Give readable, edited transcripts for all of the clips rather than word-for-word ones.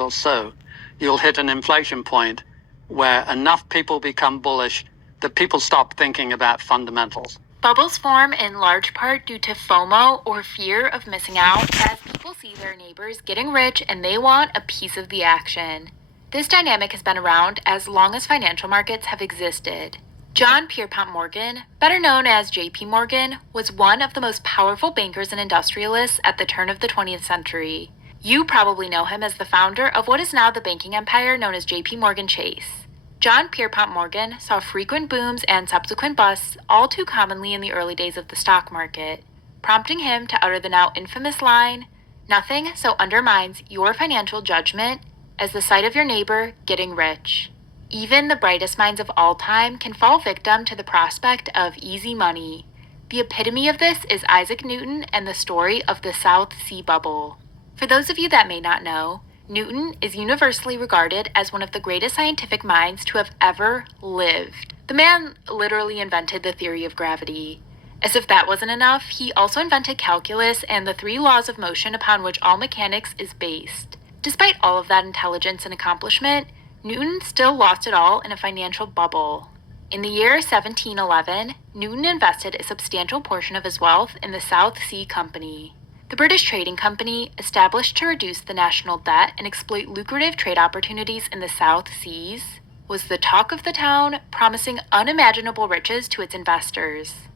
or so, you'll hit an inflection point where enough people become bullish that people stop thinking about fundamentals. Bubbles form in large part due to FOMO, or fear of missing out, as people see their neighbors getting rich and they want a piece of the action. This dynamic has been around as long as financial markets have existed. John Pierpont Morgan, better known as J.P. Morgan, was one of the most powerful bankers and industrialists at the turn of the 20th century. You probably know him as the founder of what is now the banking empire known as J.P. Morgan Chase. John Pierpont Morgan saw frequent booms and subsequent busts all too commonly in the early days of the stock market, prompting him to utter the now infamous line, "Nothing so undermines your financial judgment as the sight of your neighbor getting rich." Even the brightest minds of all time can fall victim to the prospect of easy money. The epitome of this is Isaac Newton and the story of the South Sea Bubble. For those of you that may not know, Newton is universally regarded as one of the greatest scientific minds to have ever lived. The man literally invented the theory of gravity. As if that wasn't enough, he also invented calculus and the 3 laws of motion upon which all mechanics is based. Despite all of that intelligence and accomplishment, Newton still lost it all in a financial bubble. In the year 1711, Newton invested a substantial portion of his wealth in the South Sea Company. The British Trading Company, established to reduce the national debt and exploit lucrative trade opportunities in the South Seas, was the talk of the town, promising unimaginable riches to its investors.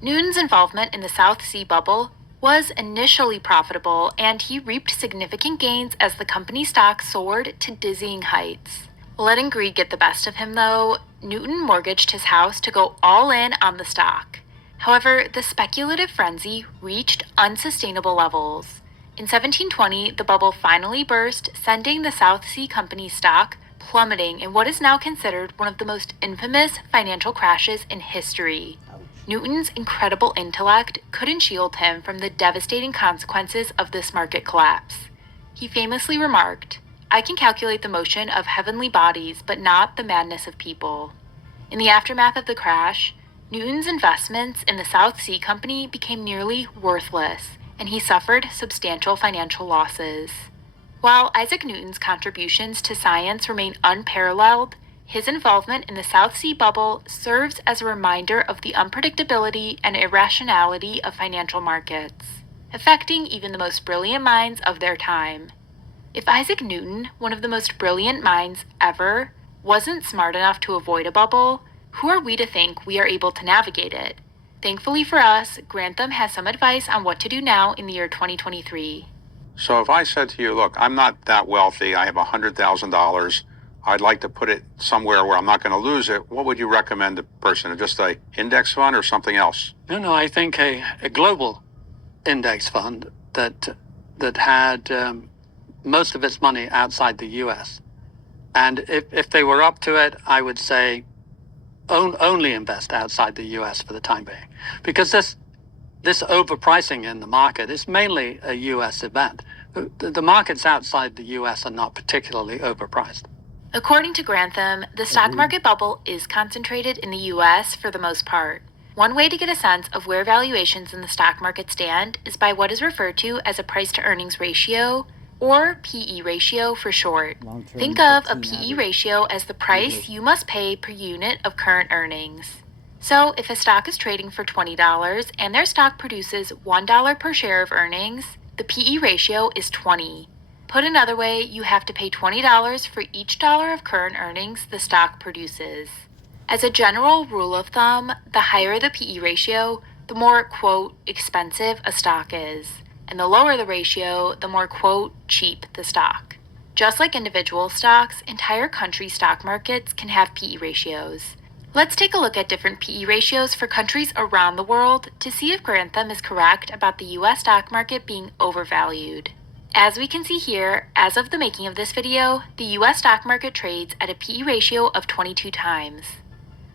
Newton's involvement in the South Sea Bubble was initially profitable, and he reaped significant gains as the company stock soared to dizzying heights. Letting greed get the best of him, though, Newton mortgaged his house to go all in on the stock. However, the speculative frenzy reached unsustainable levels. In 1720, the bubble finally burst, sending the South Sea Company stock plummeting in what is now considered one of the most infamous financial crashes in history. Newton's incredible intellect couldn't shield him from the devastating consequences of this market collapse. He famously remarked, "I can calculate the motion of heavenly bodies, but not the madness of people." In the aftermath of the crash, Newton's investments in the South Sea Company became nearly worthless, and he suffered substantial financial losses. While Isaac Newton's contributions to science remain unparalleled, his involvement in the South Sea Bubble serves as a reminder of the unpredictability and irrationality of financial markets, affecting even the most brilliant minds of their time. If Isaac Newton, one of the most brilliant minds ever, wasn't smart enough to avoid a bubble, who are we to think we are able to navigate it? Thankfully for us, Grantham has some advice on what to do now in the year 2023. So if I said to you, look, I'm not that wealthy, I have $100,000, I'd like to put it somewhere where I'm not going to lose it, what would you recommend a person? Just a index fund or something else? No, I think a global index fund that had most of its money outside the U.S. And if they were up to it, I would say only invest outside the U.S. for the time being, because this overpricing in the market is mainly a U.S. event. The markets outside the U.S. are not particularly overpriced. According to Grantham, the stock market bubble is concentrated in the U.S. for the most part. One way to get a sense of where valuations in the stock market stand is by what is referred to as a price-to-earnings ratio, or PE ratio for short. Think of a PE ratio as the price you must pay per unit of current earnings. So if a stock is trading for $20 and their stock produces $1 per share of earnings, the PE ratio is 20. Put another way, you have to pay $20 for each dollar of current earnings the stock produces. As a general rule of thumb, the higher the PE ratio, the more, quote, expensive a stock is. And the lower the ratio, the more, quote, cheap the stock. Just like individual stocks, entire country stock markets can have PE ratios. Let's take a look at different PE ratios for countries around the world to see if Grantham is correct about the US stock market being overvalued. As we can see here, as of the making of this video, the US stock market trades at a PE ratio of 22 times.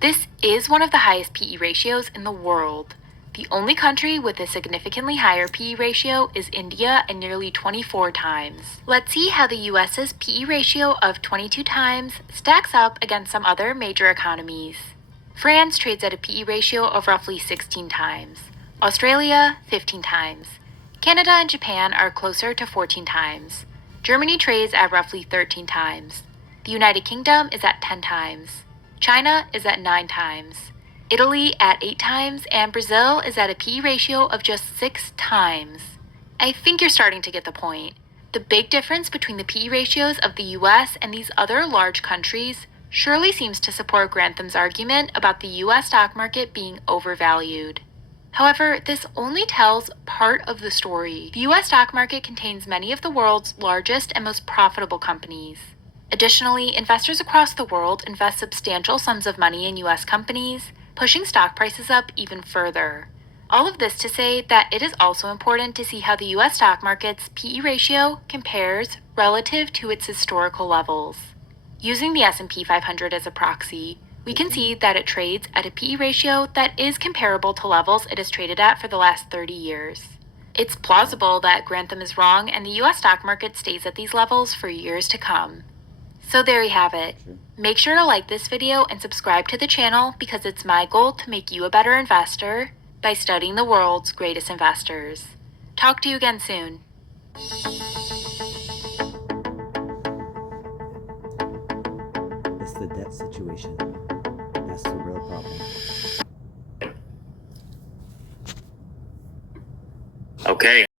This is one of the highest PE ratios in the world. The only country with a significantly higher PE ratio is India at nearly 24 times. Let's see how the US's PE ratio of 22 times stacks up against some other major economies. France trades at a PE ratio of roughly 16 times. Australia, 15 times. Canada and Japan are closer to 14 times. Germany trades at roughly 13 times. The United Kingdom is at 10 times. China is at 9 times. Italy at 8 times, and Brazil is at a PE ratio of just 6 times. I think you're starting to get the point. The big difference between the PE ratios of the US and these other large countries surely seems to support Grantham's argument about the US stock market being overvalued. However, this only tells part of the story. The US stock market contains many of the world's largest and most profitable companies. Additionally, investors across the world invest substantial sums of money in US companies, pushing stock prices up even further. All of this to say that it is also important to see how the US stock market's PE ratio compares relative to its historical levels. Using the S&P 500 as a proxy, we can see that it trades at a PE ratio that is comparable to levels it has traded at for the last 30 years. It's plausible that Grantham is wrong and the US stock market stays at these levels for years to come. So there you have it. Make sure to like this video and subscribe to the channel because it's my goal to make you a better investor by studying the world's greatest investors. Talk to you again soon. It's the debt situation. That's the real problem. Okay.